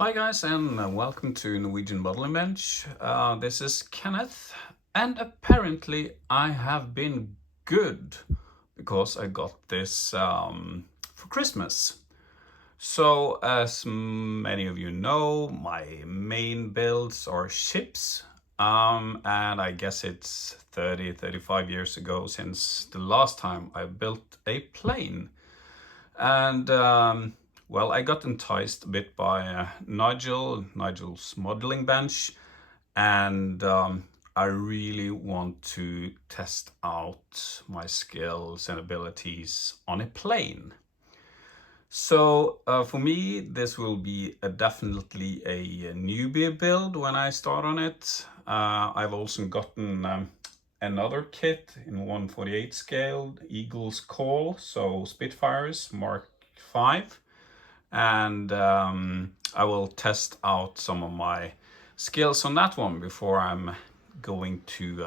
Hi guys, and welcome to Norwegian Modeling Bench. This is Kenneth, and apparently I have been good because I got this for Christmas. So as many of you know, my main builds are ships, and I guess it's 35 years ago since the last time I built a plane. And well, I got enticed a bit by Nigel's modeling bench, and I really want to test out my skills and abilities on a plane. So for me, this will be definitely a newbie build when I start on it. I've also gotten another kit in 1/48 scale, Eagle's Call, so Spitfires Mark V, and I will test out some of my skills on that one before I'm going to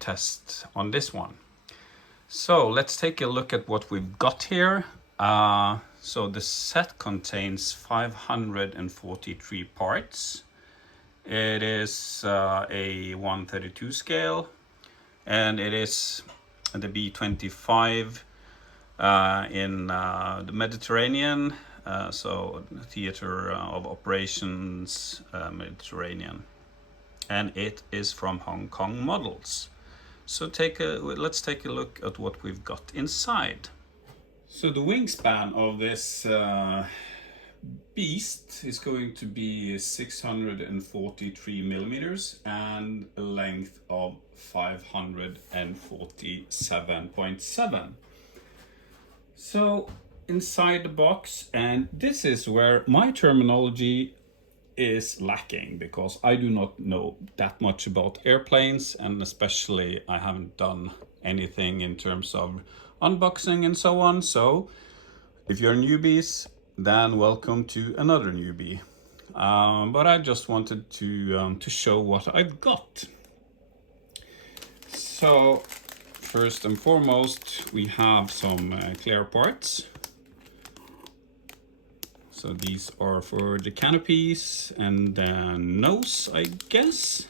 test on this one. So let's take a look at what we've got here. So the set contains 543 parts. It is a 1/32 scale, and it is the B-25 in the Mediterranean, so Theater of Operations Mediterranean, and it is from Hong Kong Models. So let's take a look at what we've got inside. So the wingspan of this beast is going to be 643 millimeters and a length of 547.7. So inside the box, and this is where my terminology is lacking because I do not know that much about airplanes, and especially I haven't done anything in terms of unboxing and so on. So if you're newbies, then welcome to another newbie. But I just wanted to show what I've got. So first and foremost, we have some clear parts. So these are for the canopies and the nose, I guess.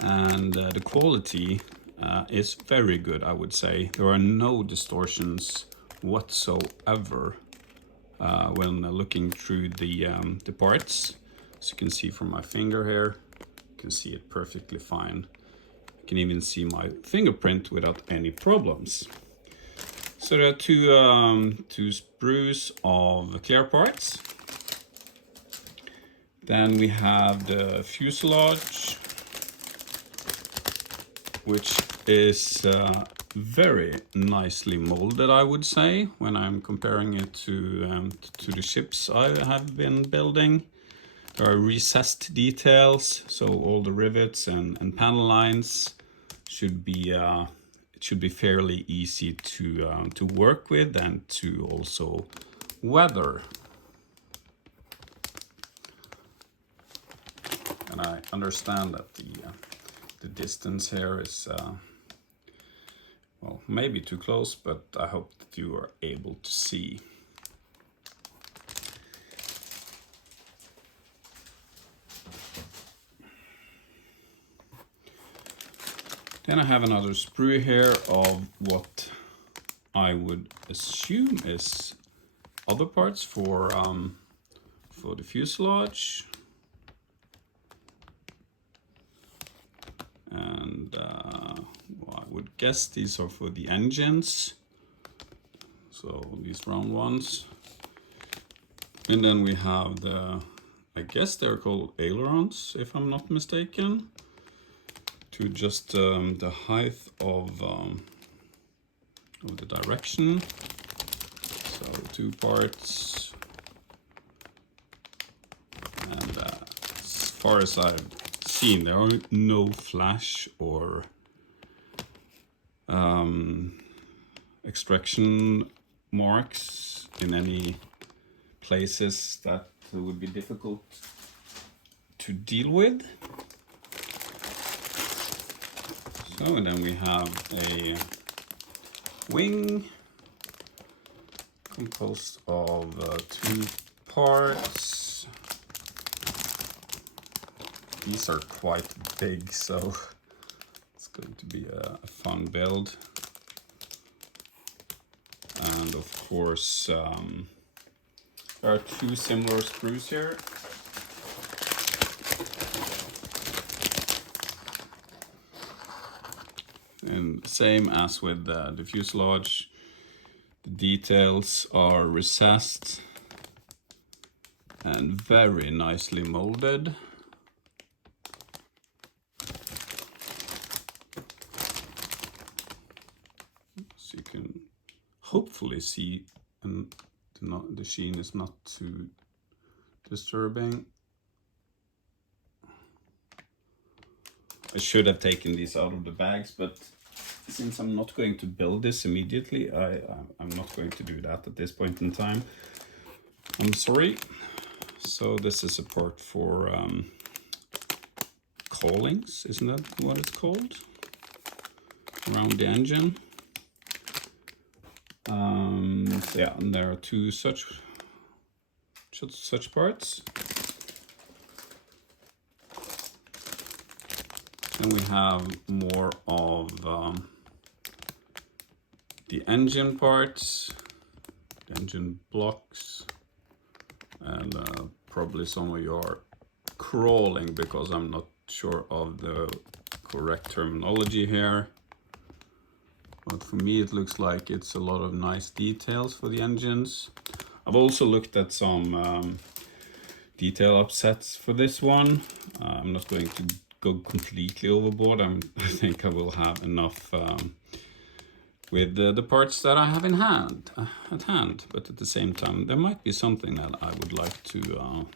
And the quality is very good, I would say. There are no distortions whatsoever when looking through the parts. As you can see from my finger here, you can see it perfectly fine. You can even see my fingerprint without any problems. So there are two sprues of clear parts. Then we have the fuselage, which is very nicely molded, I would say, when I'm comparing it to the ships I have been building. There are recessed details, so all the rivets and panel lines should be fairly easy to work with and to also weather. And I understand that the distance here is well, maybe too close, but I hope that you are able to see. Then I have another sprue here of what I would assume is other parts for the fuselage. And well, I would guess these are for the engines. So these round ones. And then we have I guess they're called ailerons, if I'm not mistaken, to adjust the height of the direction. So 2 parts, and as far as I've seen, there are no flash or extraction marks in any places that would be difficult to deal with. So, and then we have a wing composed of 2 parts. These are quite big, so it's going to be a fun build. And of course, there are two similar screws here. And same as with the fuselage, the details are recessed and very nicely molded. So you can hopefully see, and the sheen is not too disturbing. I should have taken these out of the bags, but since I'm not going to build this immediately, I'm not going to do that at this point in time. I'm sorry. So this is a part for cowlings, isn't that what it's called? Around the engine. So yeah, and there are two such parts. And we have more of the engine parts, the engine blocks, and probably some of you are crawling because I'm not sure of the correct terminology here. But for me it looks like it's a lot of nice details for the engines. I've also looked at some detail upsets for this one. I'm not going to go completely overboard. I think I will have enough with the parts that I have at hand. But at the same time, there might be something that I would like to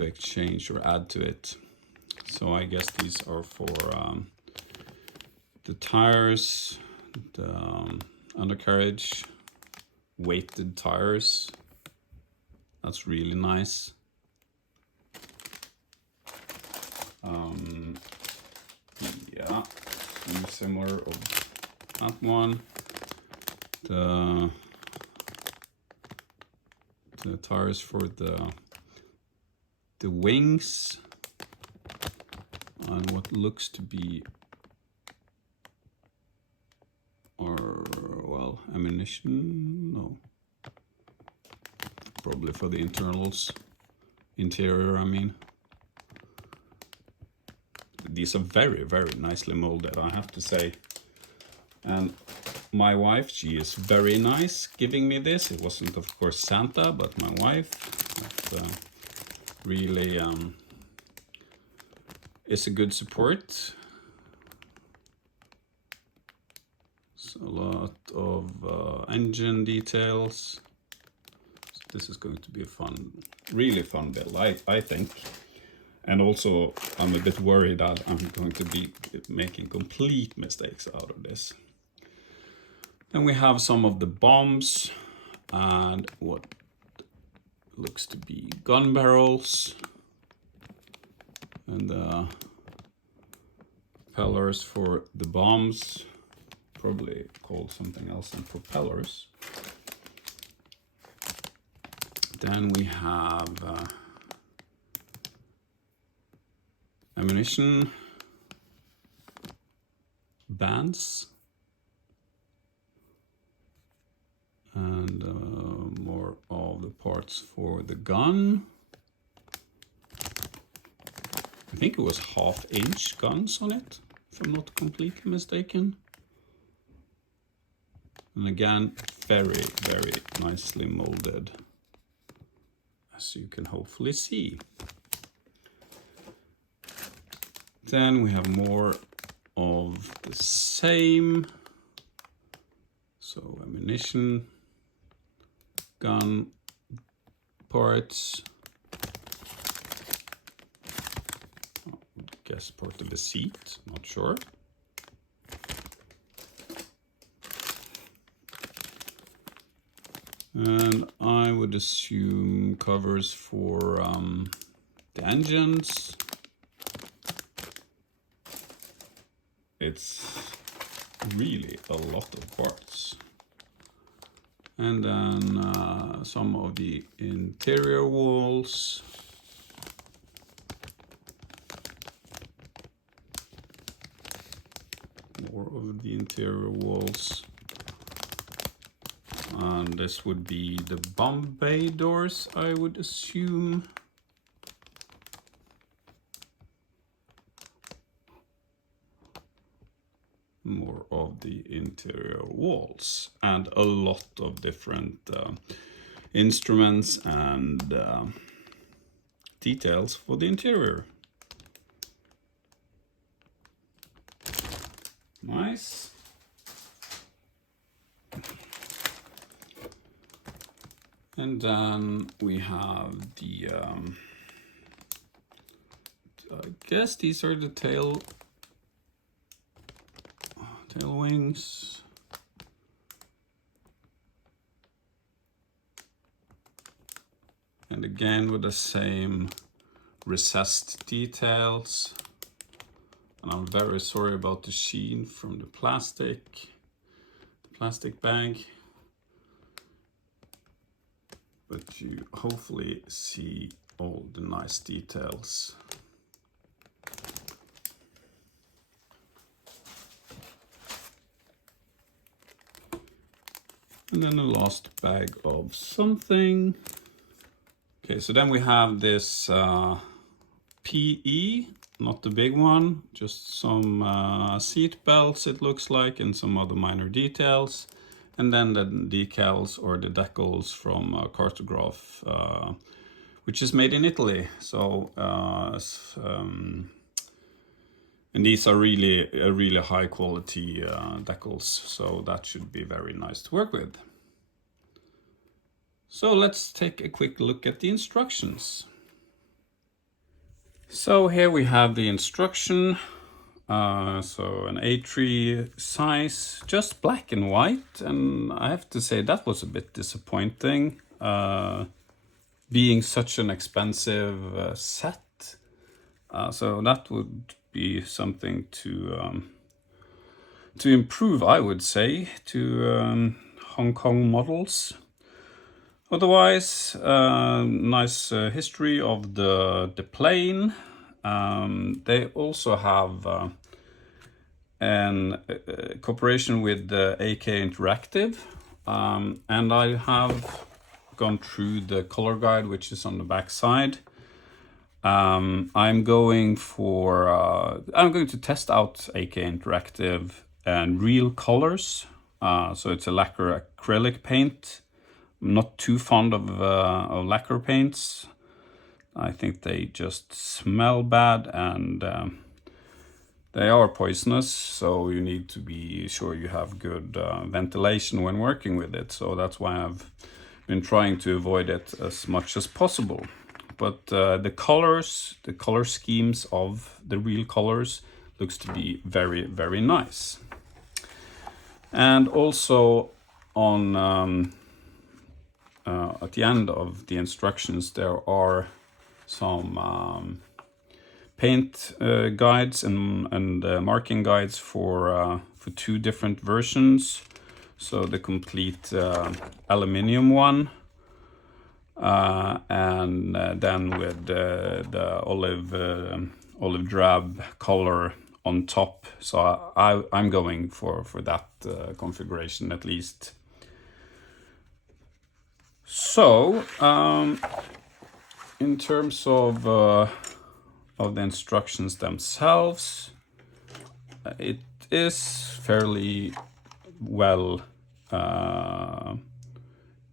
exchange or add to it. So I guess these are for the tires, the undercarriage, weighted tires. That's really nice. Yeah, similar of that one. The tires for the wings, and what looks to be ammunition. No, probably for the interior. I mean. These are very, very nicely molded, I have to say. And my wife, she is very nice giving me this. It wasn't, of course, Santa, but my wife. That really is a good support. So a lot of engine details. So this is going to be a really fun build, I think. And also, I'm a bit worried that I'm going to be making complete mistakes out of this. Then we have some of the bombs and what looks to be gun barrels. And the propellers for the bombs, probably called something else than propellers. Then we have ammunition bands and more of the parts for the gun. I think it was 1/2-inch guns on it, if I'm not completely mistaken. And again, very, very nicely molded, as you can hopefully see. Then we have more of the same. So ammunition, gun parts. I guess part of the seat, not sure. And I would assume covers for the engines. It's really a lot of parts. And then some of the interior walls. more of the interior walls. And this would be the Bombay doors, I would assume. More of the interior walls and a lot of different instruments and details for the interior. Nice. And then we have the, I guess these are the tail wings. And again with the same recessed details. And I'm very sorry about the sheen from the plastic bag. But you hopefully see all the nice details. And then the last bag of something. Okay, so then we have this PE, not the big one, just some seat belts it looks like, and some other minor details. And then the decals or the decals from Cartograph, which is made in Italy. So, and these are really high quality decals, so that should be very nice to work with. So let's take a quick look at the instructions. So here we have the instruction. So an A3 size, just black and white, and I have to say that was a bit disappointing, being such an expensive set. So that would be something to improve, I would say, to Hong Kong models. Otherwise, nice history of the plane. They also have an cooperation with the AK Interactive, and I have gone through the color guide, which is on the back side. I'm going to test out AK Interactive and real colors. So it's a lacquer acrylic paint. I'm not too fond of lacquer paints. I think they just smell bad, and they are poisonous, so you need to be sure you have good ventilation when working with it. So that's why I've been trying to avoid it as much as possible. But the colors, the color schemes of the real colors looks to be very, very nice. And also on at the end of the instructions, there are some paint guides and marking guides for 2 different versions. So the complete aluminium one, and then with the olive drab color on top. So I'm going for that configuration at least. So in terms of the instructions themselves, it is fairly well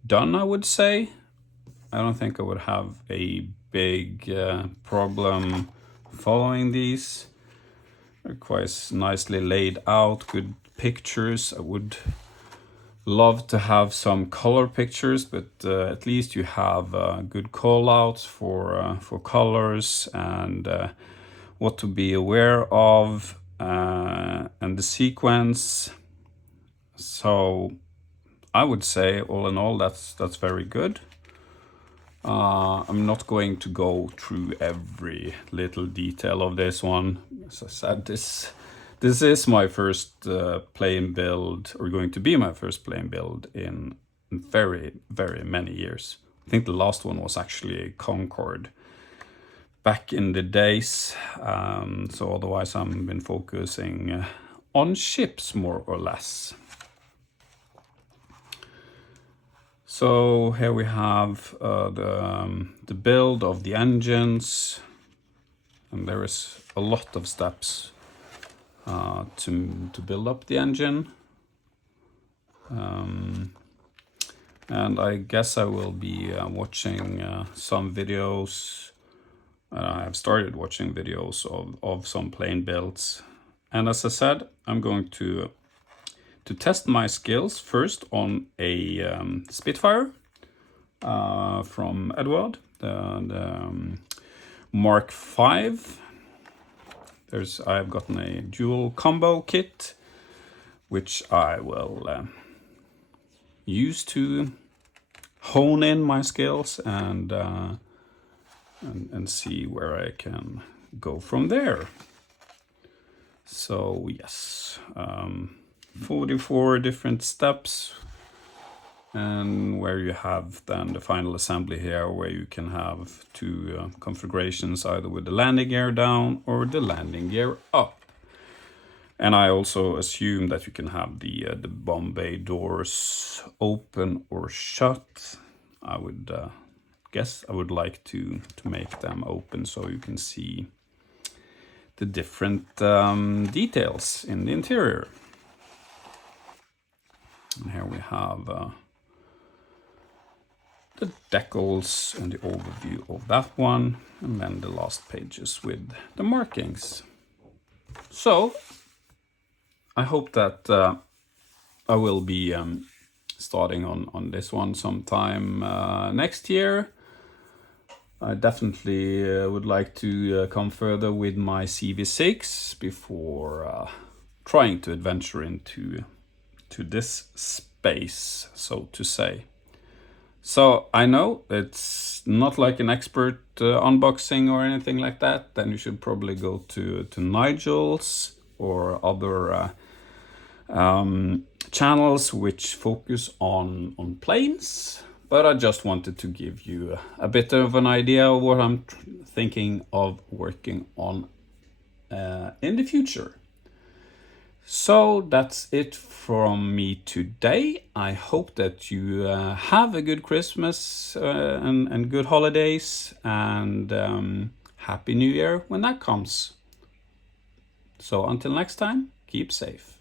done, I would say. I don't think I would have a big problem following these. They're quite nicely laid out, good pictures. I would love to have some color pictures, but at least you have good call outs for colors and what to be aware of and the sequence. So I would say all in all that's very good. I'm not going to go through every little detail of this one. As I said, this is my first plane build, or going to be my first plane build in very, very many years. I think the last one was actually a Concorde back in the days. So otherwise I've been focusing on ships, more or less. So here we have the build of the engines, and there is a lot of steps to build up the engine. And I guess I will be watching some videos. I have started watching videos of some plane builds. And as I said, I'm going to test my skills first on a Spitfire from Eduard, the Mark V. I've gotten a dual combo kit, which I will use to hone in my skills and see where I can go from there. So yes, 44 different steps, and where you have then the final assembly here, where you can have two configurations, either with the landing gear down or the landing gear up. And I also assume that you can have the bomb bay doors open or shut. I would guess I would like to make them open so you can see the different details in the interior. And here we have the decals and the overview of that one, and then the last pages with the markings. So I hope that I will be starting on this one sometime next year. I definitely would like to come further with my CV6 before trying to adventure into this space, so to say. So I know it's not like an expert unboxing or anything like that. Then you should probably go to Nigel's or other channels which focus on planes. But I just wanted to give you a bit of an idea of what I'm thinking of working on in the future. So that's it from me today. I hope that you have a good Christmas and good holidays, and Happy New Year when that comes. So until next time, keep safe.